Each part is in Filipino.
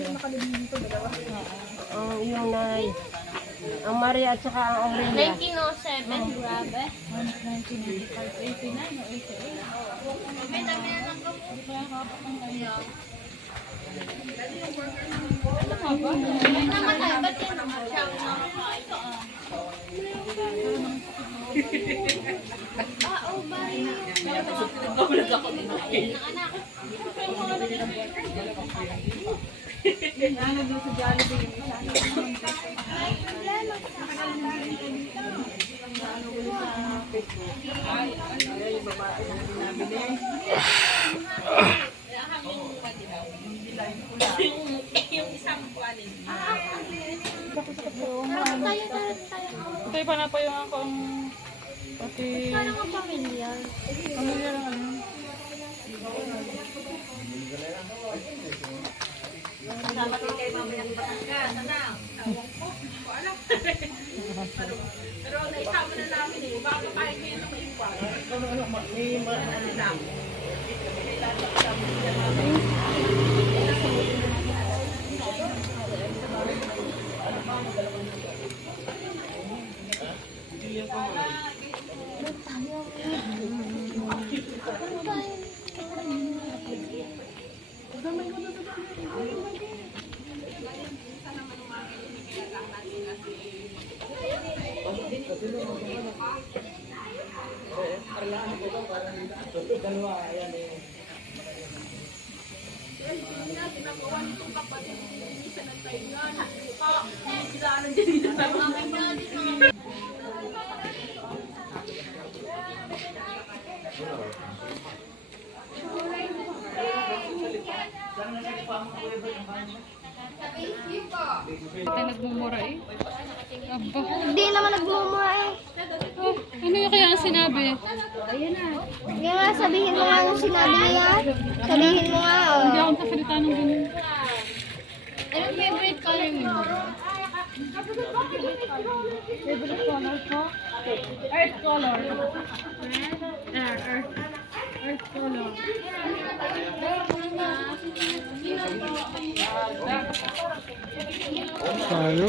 Yung nanay. Ang Maria at saka ang Aurelia. 1907, grabe. 1985, 89 o 88. May dami na lang ka po. Hindi ko lang kapag ang kaya. Ano nga ba? Namatay, ba't yan naman siya? Ito ah. Oh, bari. Nagbabalag ako din ako. Anak. Ano doon sa Jollibee? Ay, problema. Yung babae na pinabili. Yung isang quality. Tayo pa na pa yung akong pati Parang ang pamilya. pamilya lang ano. Kasama din kayo mamaya ng Batangas. Ano? Alam. Pero naisama na namin eh. Baka kahit kayo na maiwan. May ano lang. Tayo nagmumura eh. Aba. Hindi naman nagmumura eh. Oh, ano yung kaya ang sinabi? Kaya nga, sabihin mo nga yung sinabi niya. Sabihin mo nga, Hindi oh. ako kasalita ng ganun. Anong favorite color mo? Favorite color ko? Earth color. Earth color. Tayo.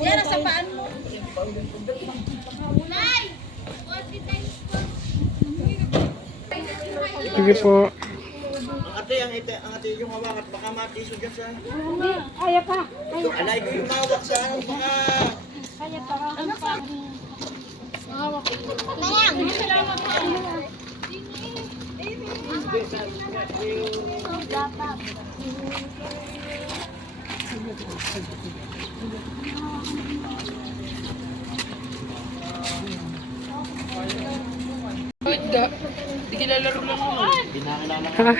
Yan, nasa paan mo. Sige po. Ang ate yung hawak at baka matiso dyan sa... Kaya pa. Alay ko yung hawak sa ano, baka... Kaya pa. Ano pa? Nayang! Dapat. Hindi. Hindi kilalaro lang ako. Ha?